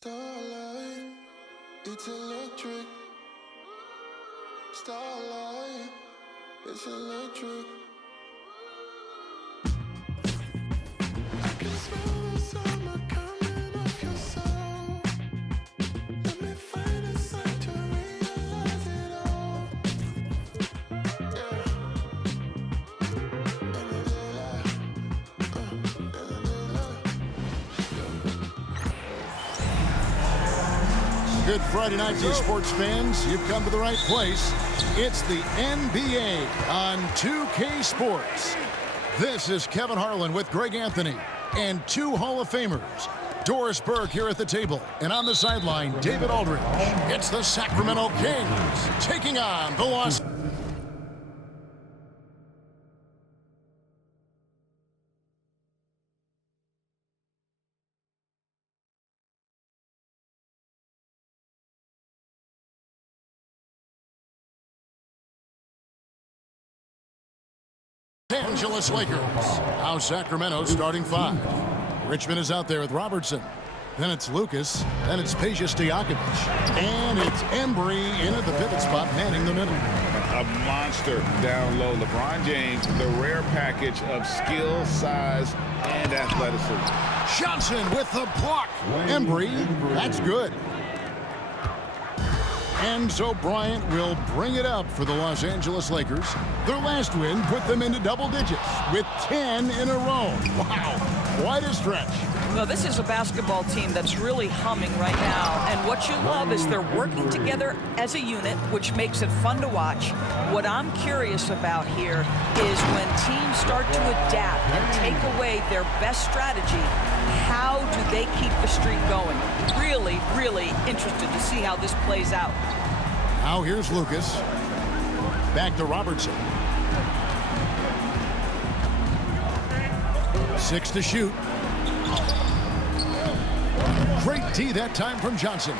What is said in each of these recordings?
Starlight, it's electric. Starlight, it's electric. I can smell the summer coming off your soul. Let me find a sign to realize it all. Yeah. Good Friday night to you sports fans. You've come to the right place. It's the NBA on 2K Sports. This is Kevin Harlan with Greg Anthony and two Hall of Famers. Doris Burke here at the table, and on the sideline, David Aldridge. It's the Sacramento Kings taking on the Los Angeles Lakers. Now Sacramento starting five. Richmond is out there with Robertson. Then it's Lucas. Then it's Stojakovic. And it's Embry in at the pivot spot, manning the middle. A monster down low. LeBron James, the rare package of skill, size, and athleticism. Johnson with the block. Embry, that's good. And so Bryant will bring it up for the Los Angeles Lakers. Their last win put them into double digits with 10 in a row. Wow, quite a stretch. Well, this is a basketball team that's really humming right now. And what you love is they're working together as a unit, which makes it fun to watch. What I'm curious about here is when teams start to adapt and take away their best strategy, how do they keep the streak going? Really, really interested to see how this plays out. Now here's Lucas. Back to Robertson. 6 to shoot. Great D that time from Johnson.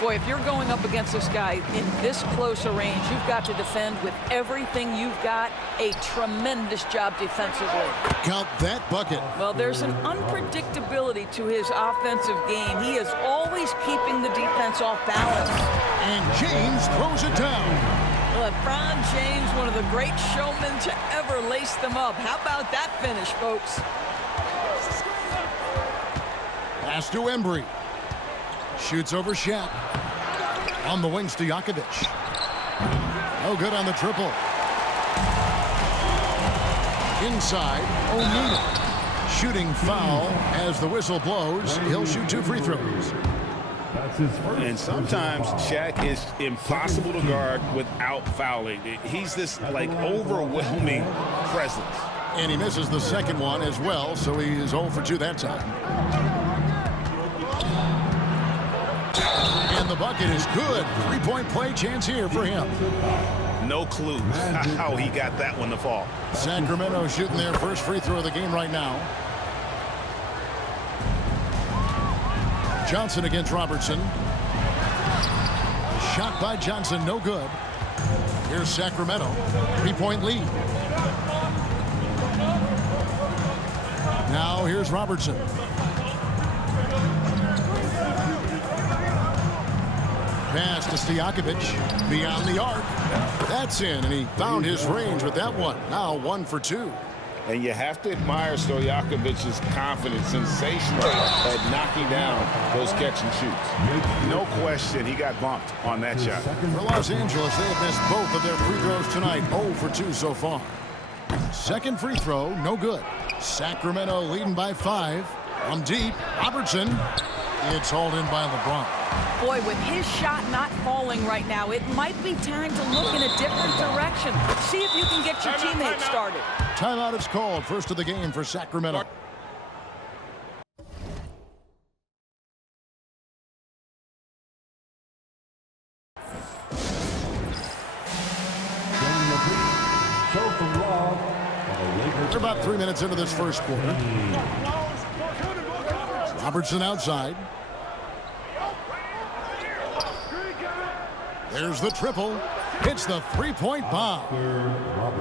Boy, if you're going up against this guy in this close a range, you've got to defend with everything you've got. A tremendous job defensively. Count that bucket. Well, there's an unpredictability to his offensive game. He is always keeping the defense off balance. And James throws it down. LeBron James, one of the great showmen to ever lace them up. How about that finish, folks? Pass to Embry. Shoots over Shaq. On the wings to Stojakovic. No good on the triple. Inside, O'Neal. Shooting foul as the whistle blows. He'll shoot 2 free throws. And sometimes Shaq is impossible to guard without fouling. He's this, like, overwhelming presence. And he misses the second one as well, so he is 0 for 2 that time. And the bucket is good. 3-point play chance here for him. No clue how he got that one to fall. Sacramento shooting their first free throw of the game right now. Johnson against Robertson. Shot by Johnson, no good. Here's Sacramento. 3-point lead. Now here's Robertson. Pass to Stojakovic beyond the arc. That's in, and he found his range with that one. Now 1 for 2. And you have to admire Stojakovic's confidence, sensational at knocking down those catch and shoots. No question he got bumped on that shot. For Los Angeles, they have missed both of their free throws tonight. 0 for 2 so far. Second free throw, no good. Sacramento leading by 5. From deep, Robertson. It's hauled in by LeBron. Boy, with his shot not falling right now, it might be time to look in a different direction. See if you can get your teammates started. Timeout is called. First of the game for Sacramento. We're about 3 minutes into this first quarter. Robertson outside. There's the triple. Hits the 3-point bomb.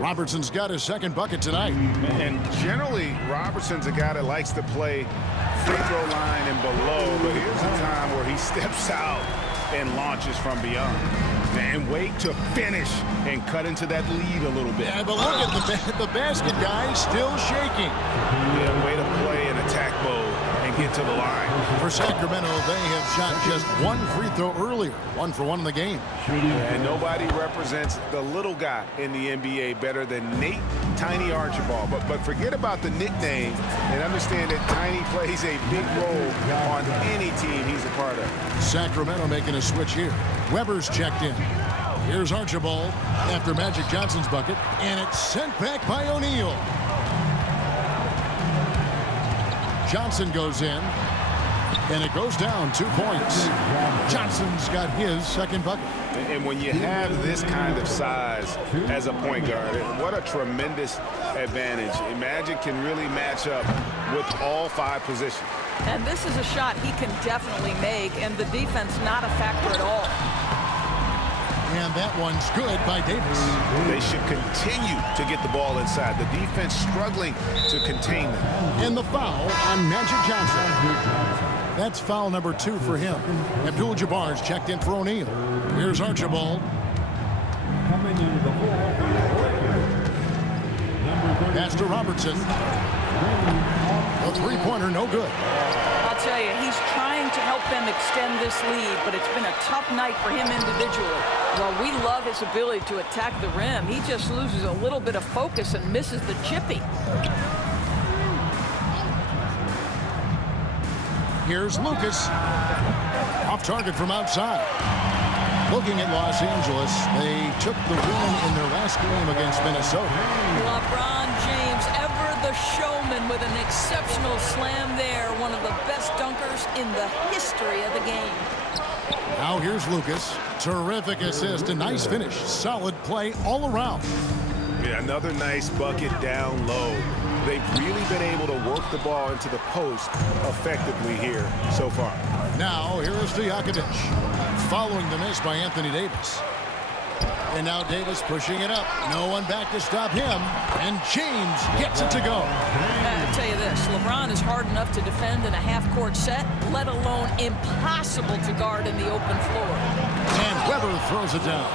Robertson's got his second bucket tonight. And generally, Robertson's a guy that likes to play free throw line and below, but here's a time where he steps out and launches from beyond. And wait to finish and cut into that lead a little bit. Yeah, but look at the basket guy still shaking. Yeah, way to play in attack mode and get to the line. For Sacramento, they have shot just one free throw earlier. 1 for 1 in the game. And nobody represents the little guy in the NBA better than Nate Tiny Archbald. But forget about the nickname and understand that Tiny plays a big role on any team he's a part of. Sacramento making a switch here. Weber's checked in. Here's Archibald after Magic Johnson's bucket, and it's sent back by O'Neal. Johnson goes in, and it goes down 2 points. Johnson's got his second bucket. And when you have this kind of size as a point guard, what a tremendous advantage. Magic can really match up with all 5 positions. And this is a shot he can definitely make, and the defense not a factor at all. And that one's good by Davis. They should continue to get the ball inside. The defense struggling to contain them. And the foul on Magic Johnson. That's foul number 2 for him. Abdul Jabbar's checked in for O'Neal. Here's Archibald. Pass to Robertson. A three-pointer, no good. I'll tell you, he's trying to help them extend this lead, but it's been a tough night for him individually. While we love his ability to attack the rim, he just loses a little bit of focus and misses the chippy. Here's Lucas. Off target from outside. Looking at Los Angeles, they took the win in their last game against Minnesota. LeBron James, ever the showman, with an exceptional slam there. One of the best dunkers in the history of the game. Now here's Lucas. Terrific assist, a nice finish. Solid play all around. Yeah, another nice bucket down low. They've really been able to work the ball into the post effectively here so far. Now here is Stojakovic, following the miss by Anthony Davis. And now Davis pushing it up. No one back to stop him. And James gets it to go. I'll tell you this, LeBron is hard enough to defend in a half-court set, let alone impossible to guard in the open floor. And Weber throws it down.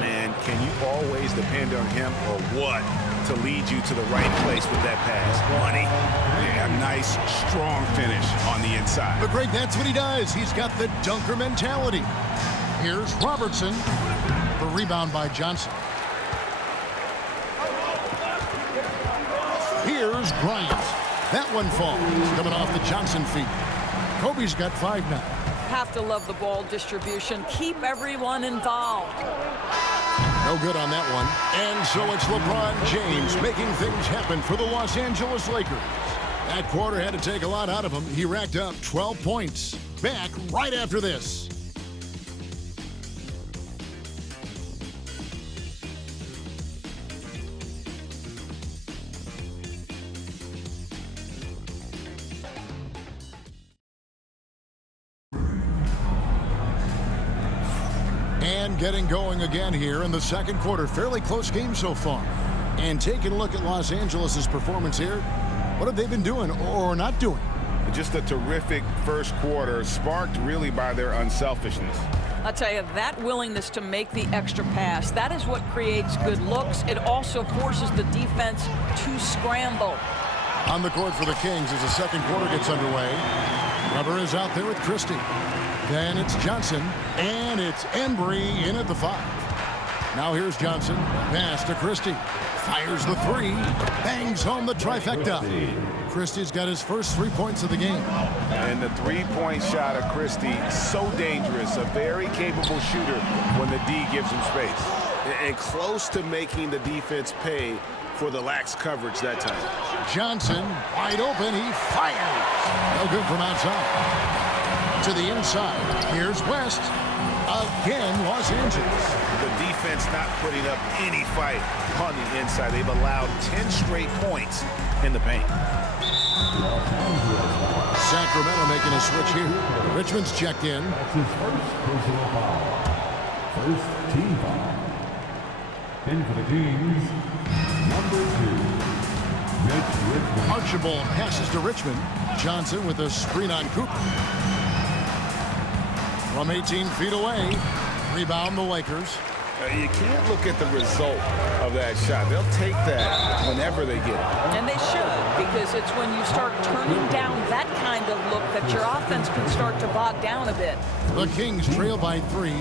Man, can you always depend on him or what to lead you to the right place with that pass? Money. Yeah, nice, strong finish on the inside. But Greg, that's what he does. He's got the dunker mentality. Here's Robertson. The rebound by Johnson. Here's Bryant. That one falls. Coming off the Johnson feet. Kobe's got 5 now. Have to love the ball distribution. Keep everyone involved. No good on that one. And so it's LeBron James making things happen for the Los Angeles Lakers. That quarter had to take a lot out of him. He racked up 12 points. Back right after this. And getting going again here in the second quarter. Fairly close game so far. And taking a look at Los Angeles' performance here, what have they been doing or not doing? Just a terrific first quarter, sparked really by their unselfishness. I'll tell you, that willingness to make the extra pass, that is what creates good looks. It also forces the defense to scramble. On the court for the Kings as the second quarter gets underway. Weber is out there with Christie. Then it's Johnson, and it's Embry in at the 5. Now here's Johnson. Pass to Christie. Fires the 3. Bangs home the trifecta. Christie's got his first 3 points of the game. And the three-point shot of Christie, so dangerous. A very capable shooter when the D gives him space. And close to making the defense pay for the lax coverage that time. Johnson, wide open. He fires. No good from outside. To the inside. Here's West. Again, Los Angeles. The defense not putting up any fight on the inside. They've allowed 10 straight points in the paint. Sacramento making a switch here. Richmond's checked in. That's his first personal foul. First team foul. And for the Kings, number 2, Mitch Richmond. Archibald passes to Richmond. Johnson with a screen on Cooper. From 18 feet away. Rebound the Lakers. You can't look at the result of that shot. They'll take that whenever they get it. And they should, because it's when you start turning down that kind of look that your offense can start to bog down a bit. The Kings trail by 3.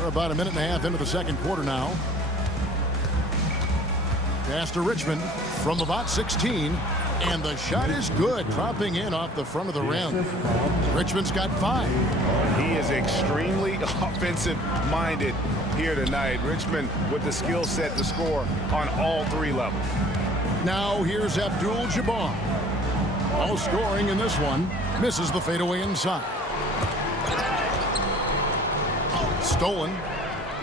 We're about a minute and a half into the second quarter now. Pass to Richmond from about 16. And the shot is good, dropping in off the front of the rim. Richmond's got 5. He is extremely offensive-minded here tonight. Richmond with the skill set to score on all 3 levels. Now here's Abdul Jabbar. All scoring in this one. Misses the fadeaway inside. Stolen.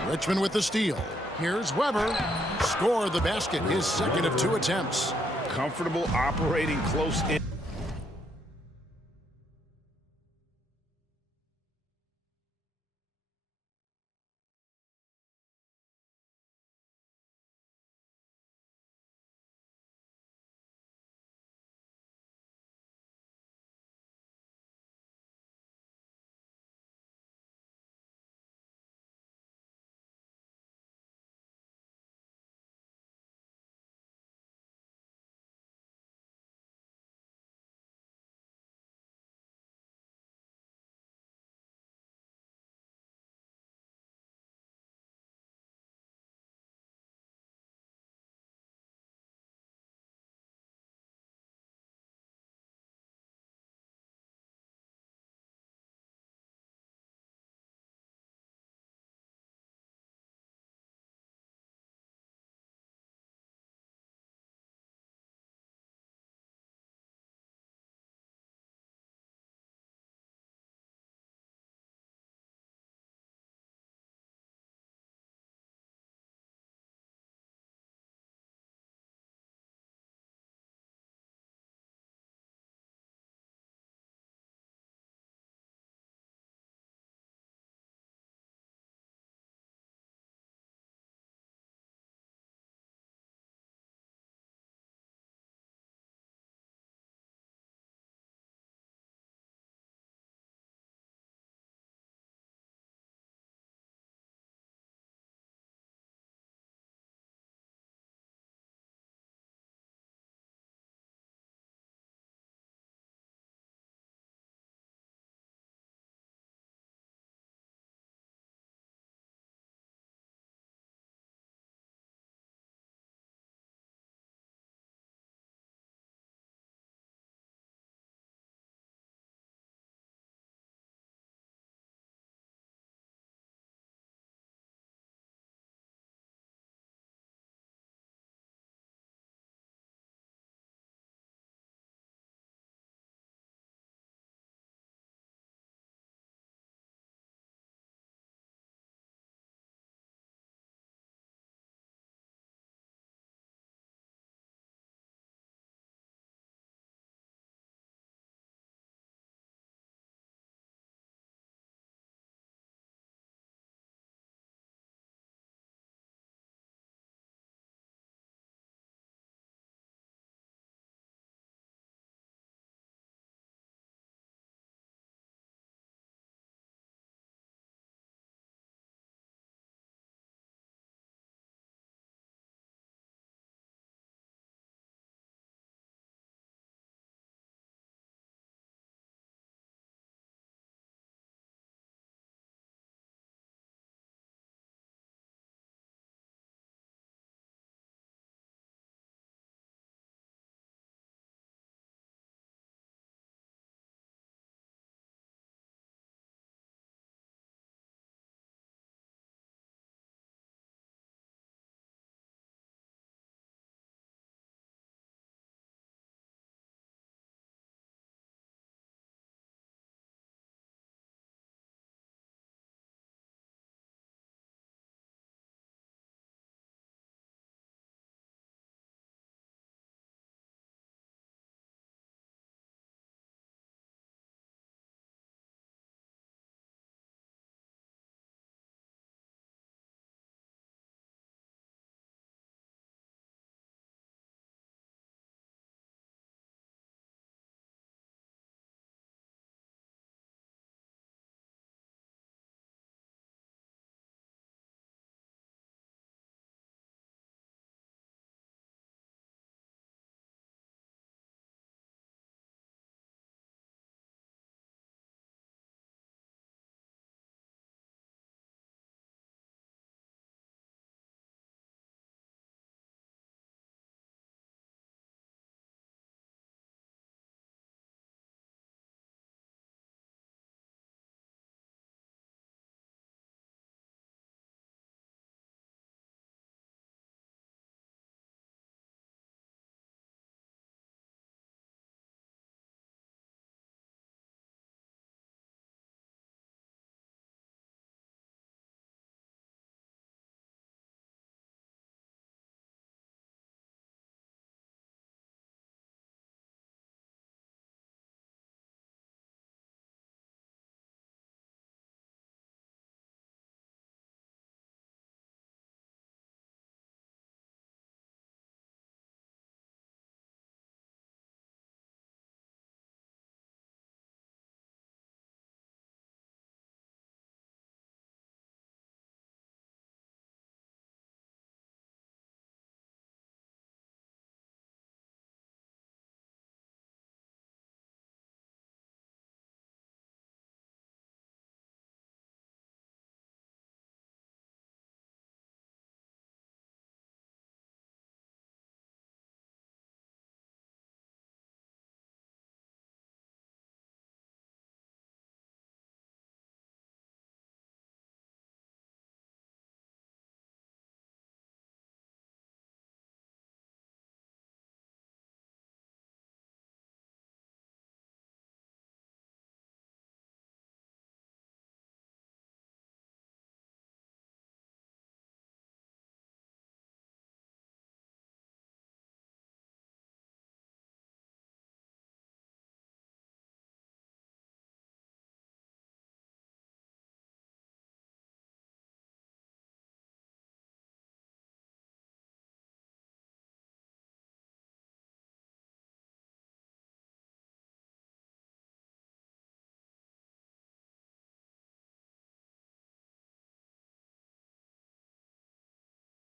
Richmond with the steal. Here's Weber. Scored the basket, his second of 2 attempts. Comfortable operating close in.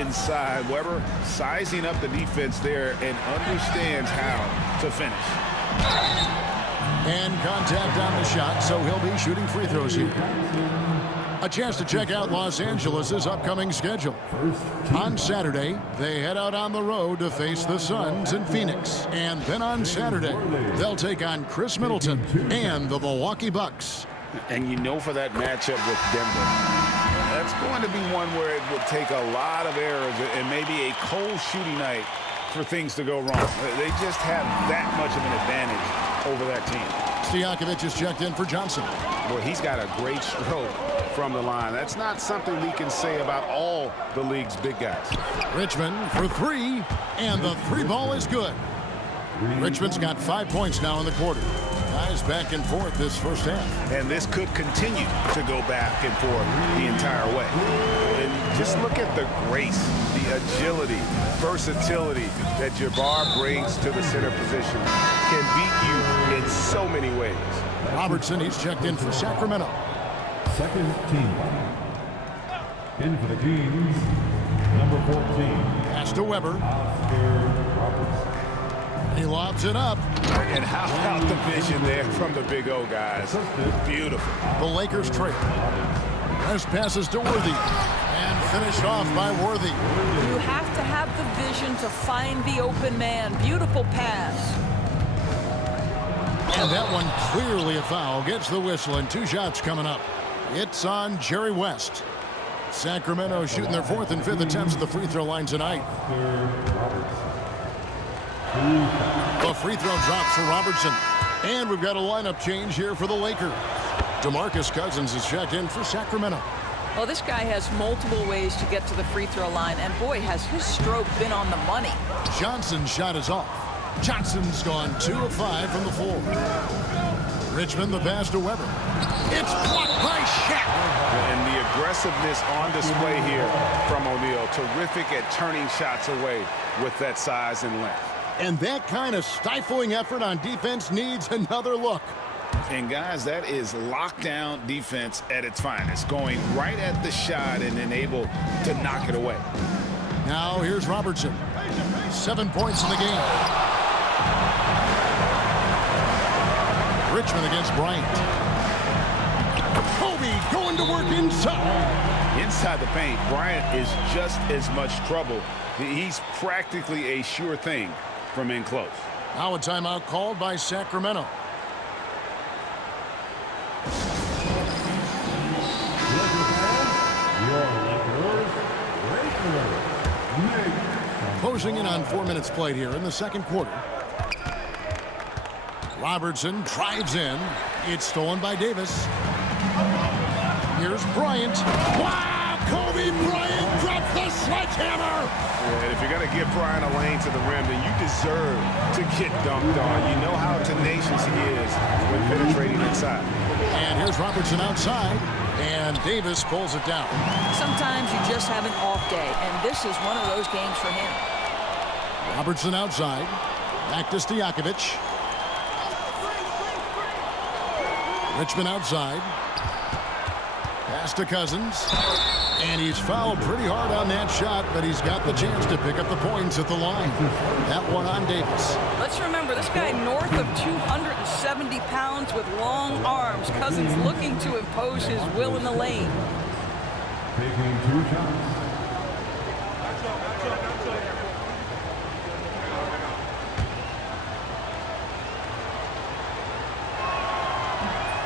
inside. Weber sizing up the defense there and understands how to finish. And contact on the shot, so he'll be shooting free throws here. A chance to check out Los Angeles' upcoming schedule. On Saturday, they head out on the road to face the Suns in Phoenix. And then on Saturday, they'll take on Chris Middleton and the Milwaukee Bucks. And you know, for that matchup with Denver, that's going to be one where it would take a lot of errors and maybe a cold shooting night for things to go wrong. They just have that much of an advantage over that team. Stojakovic is checked in for Johnson. Well, he's got a great stroke from the line. That's not something we can say about all the league's big guys. Richmond for three, and the three ball is good. Richmond's got 5 points now in the quarter. Guys back and forth this first half. And this could continue to go back and forth the entire way. And just look at the grace, the agility, versatility that Jabbar brings to the center position. Can beat you in so many ways. Robertson, he's checked in for Sacramento. Second team foul. In for the Kings, number 14. Pass to Weber. Robertson. He lobs it up. And how about the vision there from the Big O guys? Beautiful. The Lakers trail. Nice passes to Worthy. And finished off by Worthy. You have to have the vision to find the open man. Beautiful pass. And that one clearly a foul. Gets the whistle, and 2 shots coming up. It's on Jerry West. Sacramento shooting their 4th and 5th attempts at the free throw line tonight. The free throw drops for Robertson. And we've got a lineup change here for the Lakers. DeMarcus Cousins is checked in for Sacramento. Well, this guy has multiple ways to get to the free throw line, and boy, has his stroke been on the money. Johnson's shot is off. Johnson's gone 2 of 5 from the floor. Richmond, the pass to Weber. It's blocked by Shaq. And the aggressiveness on display here from O'Neal. Terrific at turning shots away with that size and length. And that kind of stifling effort on defense needs another look. And guys, that is lockdown defense at its finest. Going right at the shot and then able to knock it away. Now here's Robertson. 7 points in the game. Richmond against Bryant. Kobe going to work inside. Inside the paint, Bryant is just as much trouble. He's practically a sure thing from in close. Now a timeout called by Sacramento. Closing in on 4 minutes played here in the second quarter. Robertson drives in. It's stolen by Davis. Here's Bryant. Wow! Kobe Bryant drops the sledgehammer! And if you're going to give Bryant a lane to the rim, then you deserve to get dunked on. You know how tenacious he is when penetrating inside. And here's Robertson outside. And Davis pulls it down. Sometimes you just have an off day, and this is one of those games for him. Robertson outside. Back to Stojakovic. Richmond outside. Pass to Cousins. And he's fouled pretty hard on that shot, but he's got the chance to pick up the points at the line. That one on Davis. Let's remember, this guy north of 270 pounds with long arms. Cousins looking to impose his will in the lane. Taking 2 shots.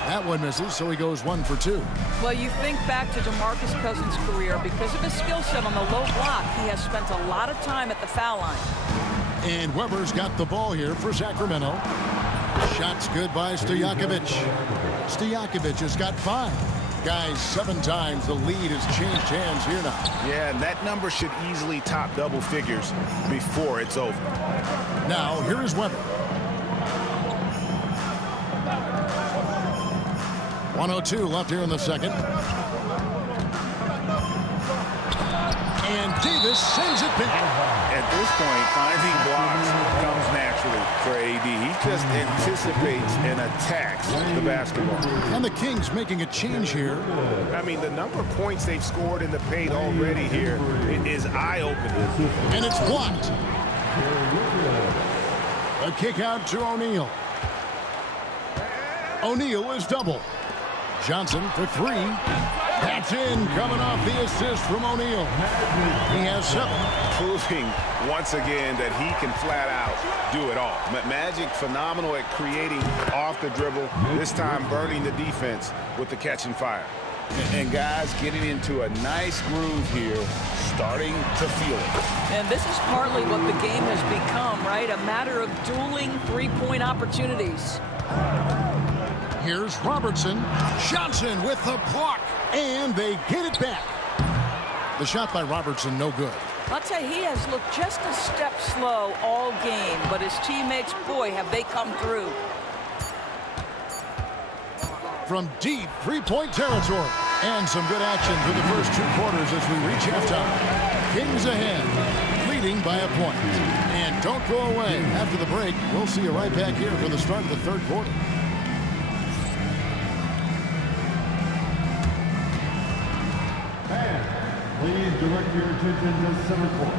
That one misses, so he goes 1 for 2. Well, you think back to DeMarcus Cousins' career. Because of his skill set on the low block, he has spent a lot of time at the foul line. And Weber's got the ball here for Sacramento. Shots good by Stojakovic. Stojakovic has got 5. Guys, 7 times the lead has changed hands here now. Yeah, and that number should easily top double figures before it's over. Now, here is Weber. 1:02 left here in the second. And Davis sends it back. At this point, finding blocks comes naturally for AD. He just anticipates and attacks the basketball. And the Kings making a change here. I mean, the number of points they've scored in the paint already here is eye-opening. And it's blocked. A kick out to O'Neal. O'Neal is double. Johnson for three. That's in, coming off the assist from O'Neal. He has 7. Proving once again that he can flat out do it all. Magic phenomenal at creating off the dribble, this time burning the defense with the catch and fire. And guys getting into a nice groove here, starting to feel it. And this is partly what the game has become, right? A matter of dueling three-point opportunities. Here's Robertson. Johnson with the block. And they get it back. The shot by Robertson, no good. I'll tell you, he has looked just a step slow all game, but his teammates, boy, have they come through. From deep three-point territory. And some good action through the first 2 quarters as we reach halftime. Kings ahead, leading by a point. And don't go away. After the break, we'll see you right back here for the start of the 3rd quarter. Please direct your attention to center court.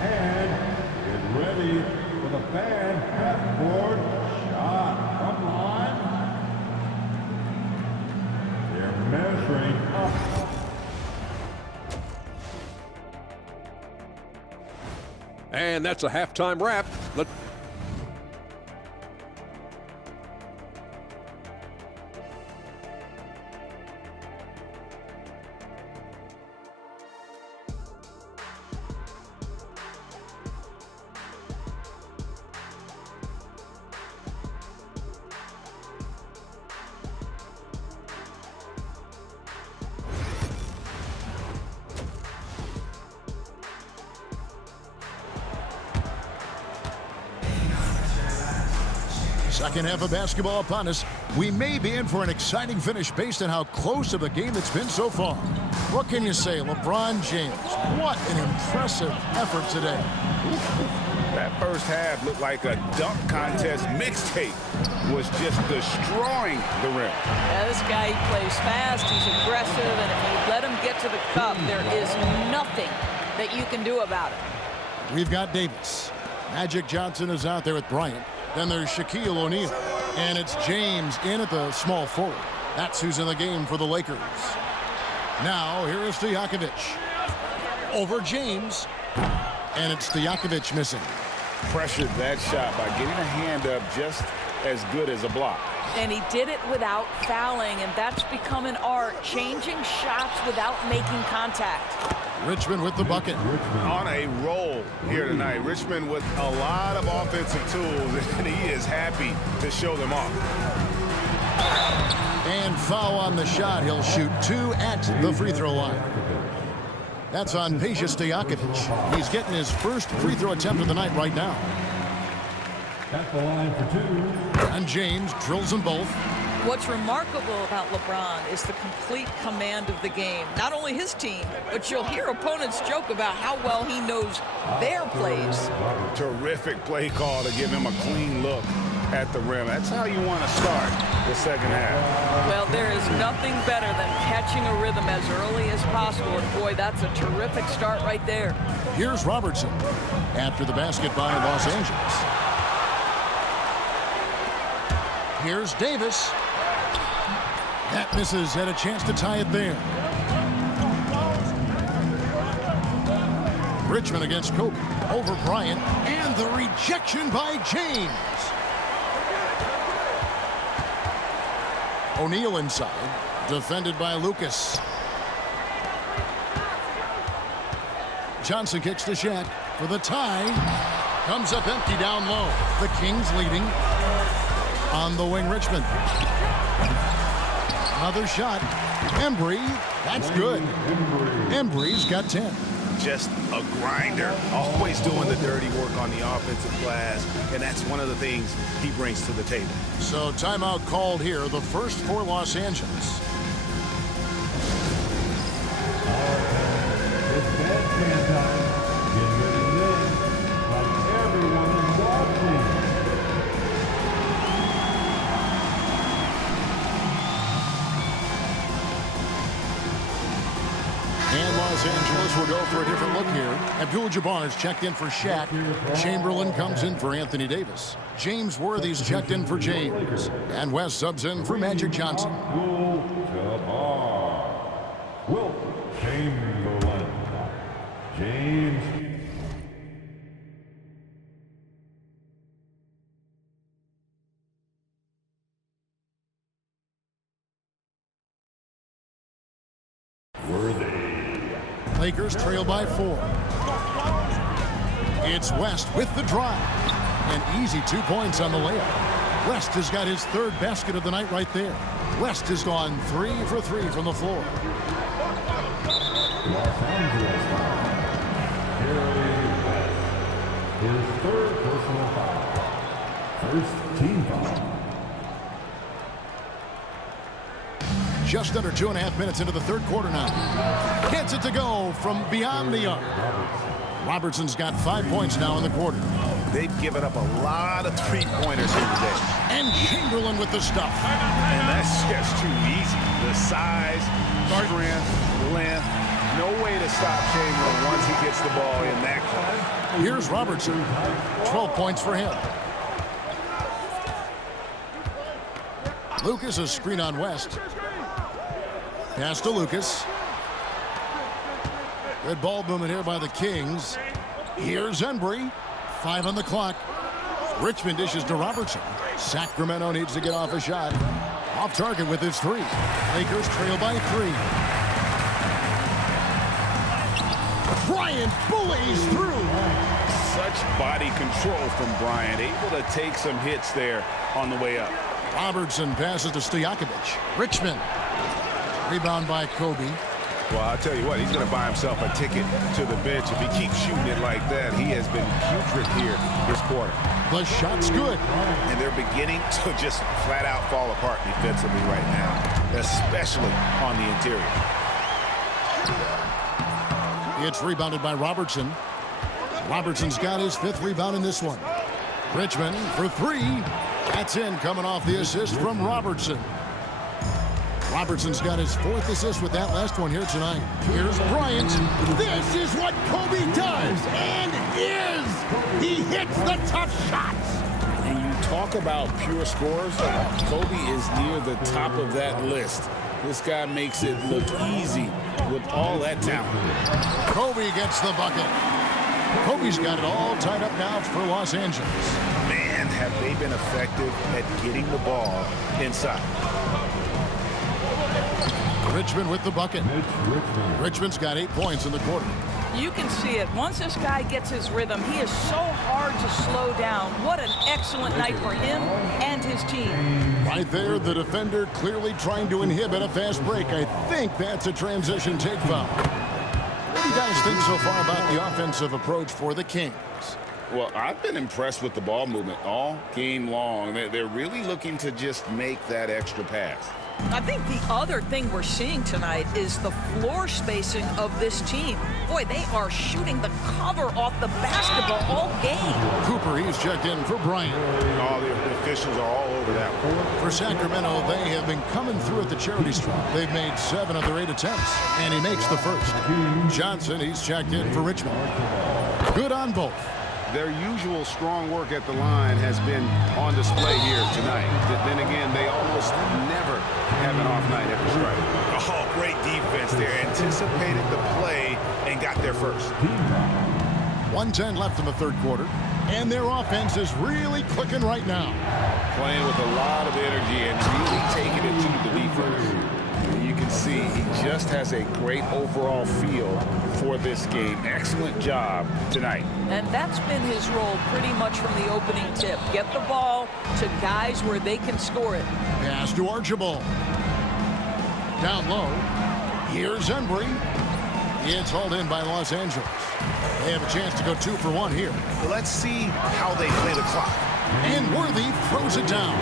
And get ready for the fan half-court shot from line. They're measuring up. And that's a halftime wrap. Second half of basketball upon us. We may be in for an exciting finish based on how close of a game it's been so far. What can you say, LeBron James? What an impressive effort today. That first half looked like a dunk contest mixtape. Was just destroying the rim. Yeah, this guy, he plays fast, he's aggressive, and if you let him get to the cup, there is nothing that you can do about it. We've got Davis. Magic Johnson is out there with Bryant. Then there's Shaquille O'Neal. And it's James in at the small forward. That's who's in the game for the Lakers. Now, here is Stojakovic. Over James. And it's Stojakovic missing. Pressured that shot by getting a hand up just as good as a block. And he did it without fouling, and that's become an art, changing shots without making contact. Richmond with the bucket. On a roll here tonight. Richmond with a lot of offensive tools, and he is happy to show them off. And foul on the shot. He'll shoot 2 at the free throw line. That's on Peja Stojakovic. He's getting his first free throw attempt of the night right now. At the line for 2. And James drills them both. What's remarkable about LeBron is the complete command of the game. Not only his team, but you'll hear opponents joke about how well he knows their plays. Terrific play call to give him a clean look at the rim. That's how you want to start the second half. Well, there is nothing better than catching a rhythm as early as possible. And boy, that's a terrific start right there. Here's Robertson after the basket by Los Angeles. Here's Davis. That misses. Had a chance to tie it there. Richmond against Kobe. Over Bryant. And the rejection by James. O'Neal inside. Defended by Lucas. Johnson kicks to Shaq for the tie. Comes up empty down low. The Kings leading. On the wing, Richmond. Another shot. Embry. That's good. Embry's got 10. Just a grinder. Always doing the dirty work on the offensive glass. And that's one of the things he brings to the table. So timeout called here. The first for Los Angeles. This fan time. Get ready then, like everyone is watching. And Los Angeles will go for a different look here. Abdul Jabbar is checked in for Shaq. Chamberlain comes in for Anthony Davis. James Worthy's checked in for James. And West subs in for Magic Johnson. Abdul Jabbar. Wilt Chamberlain. James. Worthy. Lakers trail by 4. It's West with the drive. An easy 2 points on the layup. West has got his third basket of the night right there. West has gone 3 for 3 from the floor. Los Angeles foul. His third personal foul. First team foul. Just under 2.5 minutes into the third quarter now. Gets it to go from beyond the arc. Robertson's got 5 points now in the quarter. They've given up a lot of three-pointers here today. And Chamberlain with the stuff. And that's just too easy. The size, strength, length. No way to stop Chamberlain once he gets the ball in that close. Here's Robertson. 12 points for him. Lucas a screen on West. Pass to Lucas. Good ball movement here by the Kings. Here's Embry. 5 on the clock. Richmond dishes to Robertson. Sacramento needs to get off a shot. Off target with his 3. Lakers trail by 3. Bryant bullies through. Such body control from Bryant. Able to take some hits there on the way up. Robertson passes to Stojakovic. Richmond. Rebound by Kobe. Well, I'll tell you what, he's going to buy himself a ticket to the bench. If he keeps shooting it like that, he has been putrid here this quarter. The shot's good. And they're beginning to just flat out fall apart defensively right now, especially on the interior. It's rebounded by Robertson. Robertson's got his 5th rebound in this one. Richmond for 3. That's in, coming off the assist from Robertson. Robertson's got his 4th assist with that last one here tonight. Here's Bryant. This is what Kobe does and is. He hits the tough shots. And you talk about pure scorers, Kobe is near the top of that list. This guy makes it look easy with all that talent. Kobe gets the bucket. Kobe's got it all tied up now for Los Angeles. Man, have they been effective at getting the ball inside. Richmond with the bucket. Richmond's got 8 points in the quarter. You can see it. Once this guy gets his rhythm, he is so hard to slow down. What an excellent night for him and his team. Right there, the defender clearly trying to inhibit a fast break. I think that's a transition take foul. What do you guys think so far about the offensive approach for the Kings? Well, I've been impressed with the ball movement all game long. They're really looking to just make that extra pass. I think the other thing we're seeing tonight is the floor spacing of this team. Boy, they are shooting the cover off the basketball all game. Cooper, he's checked in for Bryant. All the officials are all over that one. For Sacramento, they have been coming through at the charity stripe. They've made 7 of their 8 attempts, and he makes the first. Johnson, he's checked in for Richmond. Good on both. Their usual strong work at the line has been on display here tonight. Then again, they almost never have an off night at the stripe. Oh, great defense there. Anticipated the play and got there first. 1:10 left in the third quarter, and their offense is really clicking right now. Playing with a lot of energy and really taking it to the defense. You can see he just has a great overall feel for this game. Excellent job tonight. And that's been his role pretty much from the opening tip. Get the ball to guys where they can score it. Pass to Archbald. Down low. Here's Embry. It's hauled in by Los Angeles. They have a chance to go 2 for 1 here. Let's see how they play the clock. And Worthy throws it down.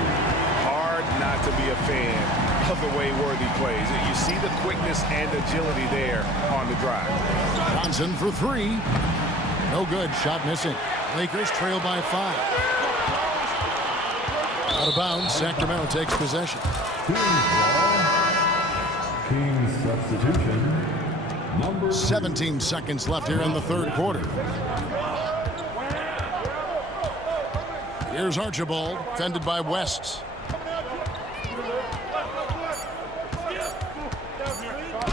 Hard not to be a fan of the way Worthy plays. You see the quickness and agility there on the drive. Johnson for three. No good. Shot missing. Lakers trail by 5. Out of bounds. Sacramento takes possession. King's substitution. Number 17 seconds left here in the third quarter. Here's Archbald, fended by West.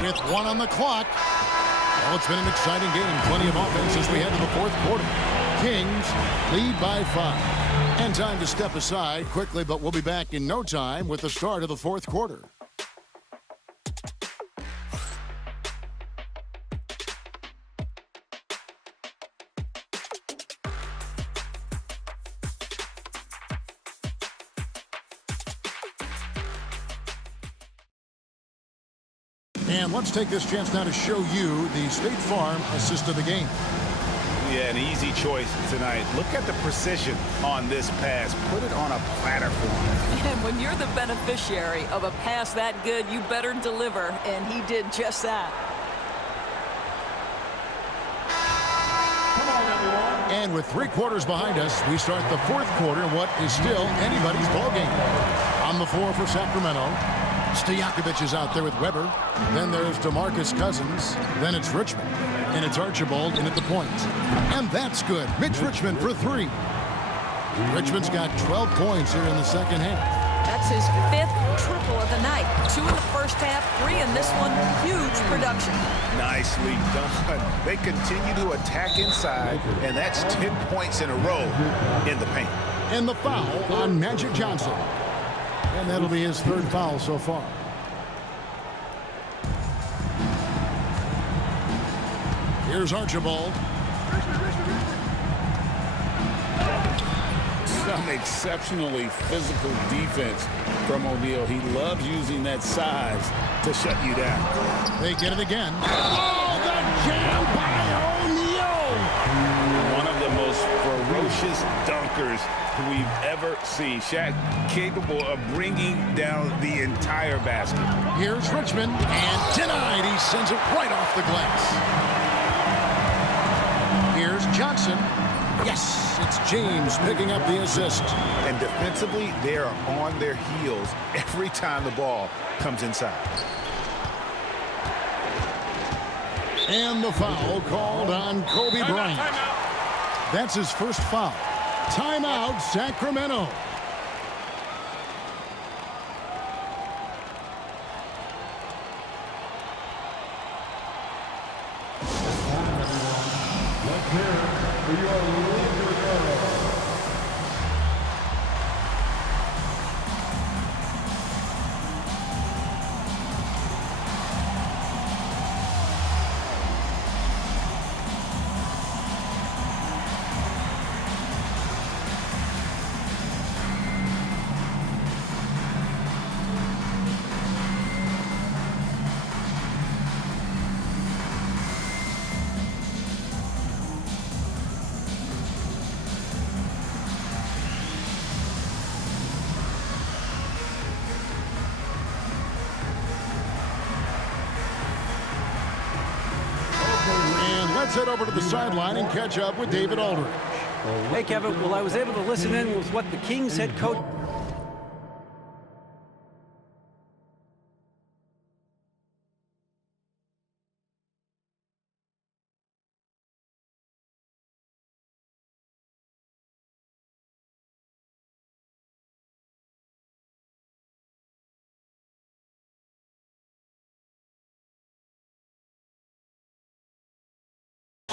With 1 on the clock. Well, it's been an exciting game. Plenty of offense as we head to the fourth quarter. Kings lead by 5. And time to step aside quickly, but we'll be back in no time with the start of the fourth quarter. And let's take this chance now to show you the State Farm assist of the game. Yeah, an easy choice tonight. Look at the precision on this pass. Put it on a platter for him. And when you're the beneficiary of a pass that good, you better deliver, and he did just that. And with 3 quarters behind us, we start the fourth quarter in what is still anybody's ballgame. On the floor for Sacramento, Stojakovic is out there with Weber. Then there's DeMarcus Cousins. Then it's Richmond. And it's Archibald in at the point. And that's good. Mitch Richmond for 3. Richmond's got 12 points here in the second half. That's his 5th triple of the night. 2 in the first half, 3 in this one. Huge production. Nicely done. They continue to attack inside, and that's 10 points in a row in the paint. And the foul on Magic Johnson. And that'll be his 3rd foul so far. Here's Archibald. Some exceptionally physical defense from O'Neal. He loves using that size to shut you down. They get it again. Oh, the jam by O'Neal! One of the most ferocious dunkers we've ever seen. Shaq capable of bringing down the entire basket. Here's Richmond, and denied. He sends it right off the glass. Here's Johnson. Yes, it's James picking up the assist. And defensively, they are on their heels every time the ball comes inside. And the foul called on Kobe Bryant. That's his first foul. Timeout, Sacramento. Let's hear it for your Laker girls. Let's head over to the sideline and catch up with David Aldridge. Hey, Kevin. Well, I was able to listen in with what the Kings head coach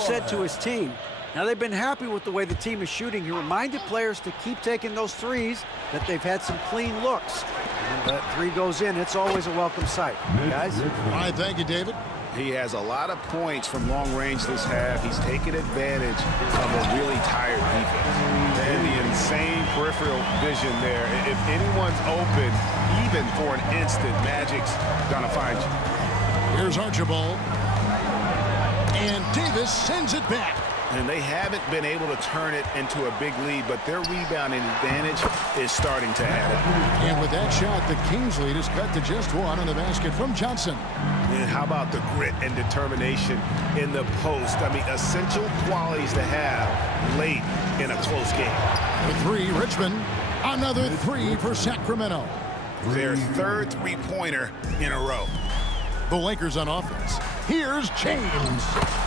said to his team. Now, they've been happy with the way the team is shooting. He reminded players to keep taking those threes, that they've had some clean looks. And that 3 goes in, it's always a welcome sight. Guys? All right, thank you, David. He has a lot of points from long range this half. He's taken advantage of a really tired defense. And the insane peripheral vision there. If anyone's open, even for an instant, Magic's gonna find you. Here's Archibald. And Davis sends it back. And they haven't been able to turn it into a big lead, but their rebounding advantage is starting to add up. And with that shot, the Kings lead is cut to just one on the basket from Johnson. And how about the grit and determination in the post? I mean, essential qualities to have late in a close game. The three, Richmond. Another three for Sacramento. Their third three-pointer in a row. The Lakers on offense. Here's James.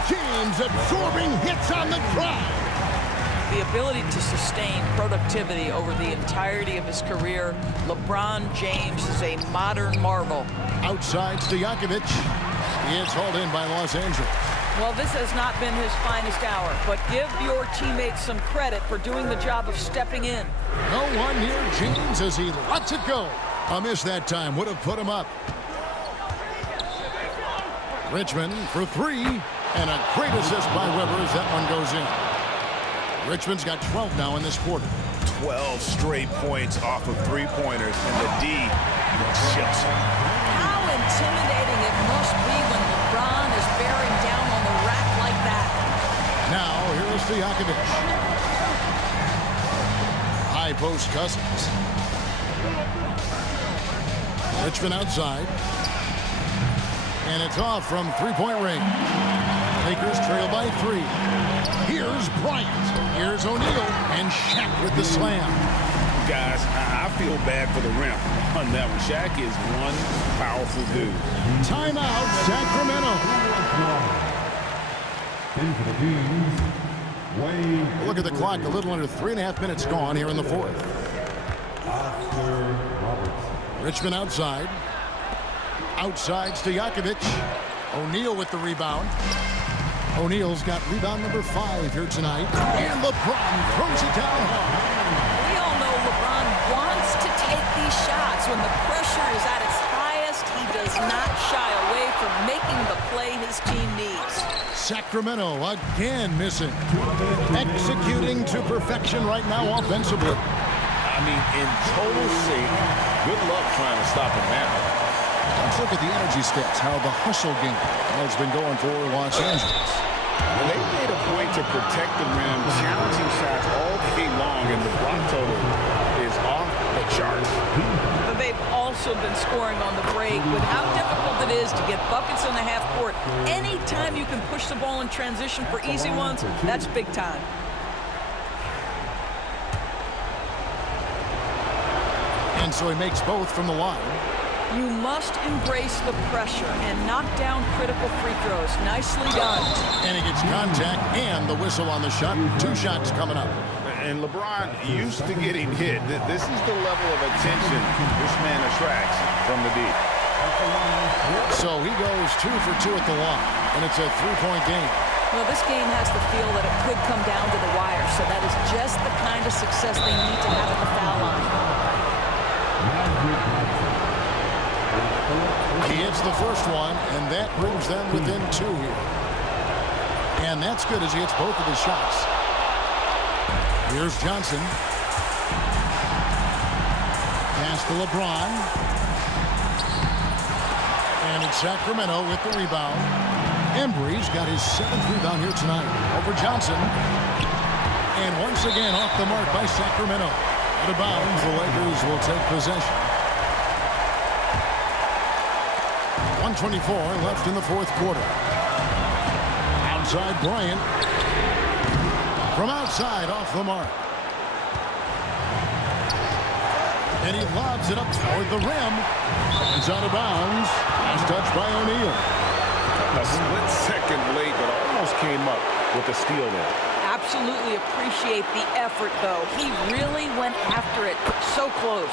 James absorbing hits on the drive. The ability to sustain productivity over the entirety of his career. LeBron James is a modern marvel. Outside Stojakovic. It's hauled in by Los Angeles. Well, this has not been his finest hour, but give your teammates some credit for doing the job of stepping in. No one near James as he lets it go. A miss that time would have put him up. Richmond for three, and a great assist by Weber as that one goes in. Richmond's got 12 now in this quarter. 12 straight points off of three-pointers, and the D chills. How intimidating it must be when LeBron is bearing down on the rack like that. Now, here's Stojakovic. High post Cousins. Richmond outside. And it's off from three-point range. Lakers trail by three. Here's Bryant. Here's O'Neal. And Shaq with the slam. Guys, I feel bad for the rim on that one. Shaq is one powerful dude. Timeout, Sacramento. In for the Kings, Wayne. Look at the clock. A little under 3.5 minutes gone here in the fourth. Oscar Robertson. Richmond outside. Outside Stojakovic. O'Neal with the rebound. O'Neal's got rebound number 5 here tonight. And LeBron throws it down hard. We all know LeBron wants to take these shots. When the pressure is at its highest, he does not shy away from making the play his team needs. Sacramento again missing. Executing to perfection right now offensively. I mean, in total sync. Good luck trying to stop him now. Let's look at the energy stats, how the hustle game has been going for Los Angeles. Well, they made a point to protect the rim, challenging shots all game long, and the block total is off the charts. But they've also been scoring on the break. With how difficult it is to get buckets on the half court, anytime you can push the ball in transition for easy ones, that's big time. And so he makes both from the line. You must embrace the pressure and knock down critical free throws. Nicely done. And he gets contact and the whistle on the shot. 2 shots coming up. And LeBron used to getting hit. This is the level of attention this man attracts from the deep. So he goes 2 for 2 at the line, and it's a 3-point game. Well, this game has the feel that it could come down to the wire, so that is just the kind of success they need to have at the foul line. He hits the first one, and that brings them within 2 here. And that's good as he hits both of his shots. Here's Johnson. Pass to LeBron. And it's Sacramento with the rebound. Embry's got his 7th rebound here tonight over Johnson. And once again off the mark by Sacramento. Out of bounds, the Lakers will take possession. 1:24 left in the fourth quarter. Outside Bryant. From outside off the mark. And he lobs it up toward the rim. It's out of bounds. Last touch by O'Neal. A split second late, but almost came up with a steal there. Absolutely appreciate the effort, though. He really went after it. So close.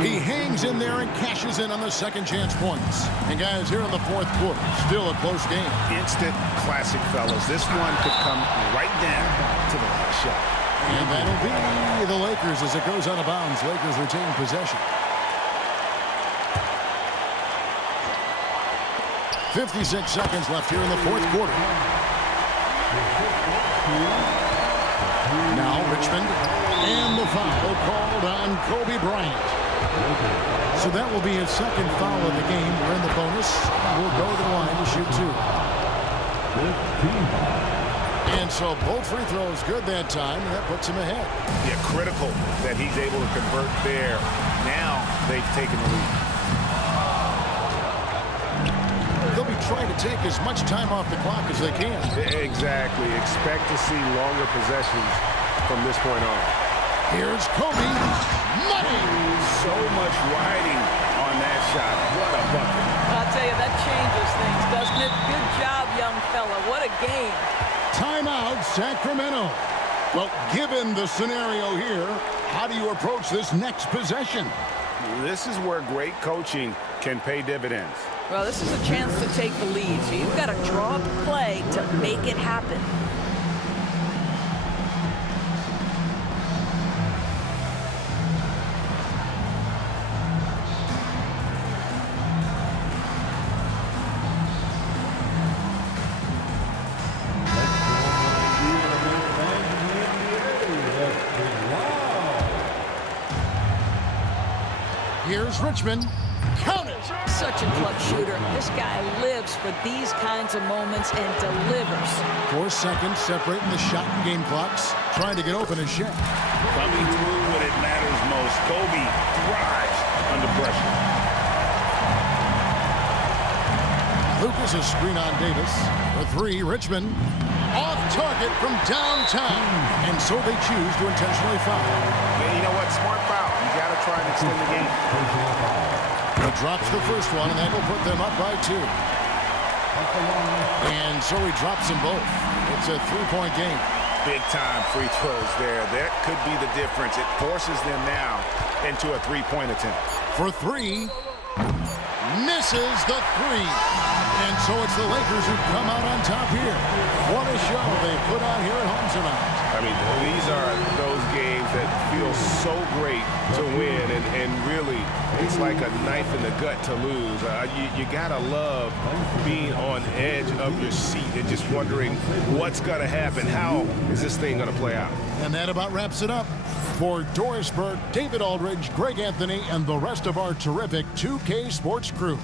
He hangs in there and cashes in on the second chance points. And guys, here in the fourth quarter, still a close game. Instant classic, fellas. This one could come right down to the last shot. And that'll be the Lakers as it goes out of bounds. Lakers retain possession. 56 seconds left here in the fourth quarter. Now Richmond, and the foul called on Kobe Bryant. So that will be his second foul of the game. We're in the bonus. We'll go to the line to shoot 2. And so both free throws good that time, and that puts him ahead. Yeah, critical that he's able to convert there. Now they've taken the lead. They'll be trying to take as much time off the clock as they can. Exactly. Expect to see longer possessions from this point on. Here's Kobe. Money! So much riding on that shot. What a bucket. I'll tell you, that changes things, doesn't it? Good job, young fella. What a game. Timeout, Sacramento. Well, given the scenario here, how do you approach this next possession? This is where great coaching can pay dividends. Well, this is a chance to take the lead, so you've got to draw up a play to make it happen. Here's Richmond. Count it! Such a clutch shooter. This guy lives for these kinds of moments and delivers. 4 seconds separating the shot and game clocks. Trying to get open as Shaq. Coming through when it matters most. Kobe thrives under pressure. Lucas is screen on Davis. For 3, Richmond. Off target from downtown. And so they choose to intentionally foul. Yeah, you know what? Smart foul. You got to try and extend the game. He drops the first one, and that will put them up by 2. And so he drops them both. It's a 3-point game. Big-time free throws there. That could be the difference. It forces them now into a 3-point attempt. For 3. Misses the 3. And so it's the Lakers who come out on top here. What a show they put on here at home tonight. I mean, these are those games that feel so great to win, and really, it's like a knife in the gut to lose. You gotta love being on edge of your seat and just wondering what's gonna happen. How is this thing gonna play out? And that about wraps it up. For Doris Burke, David Aldridge, Greg Anthony, and the rest of our terrific 2K Sports crew,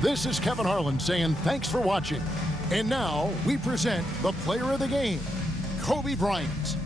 this is Kevin Harlan saying thanks for watching. And now we present the player of the game, Kobe Bryant.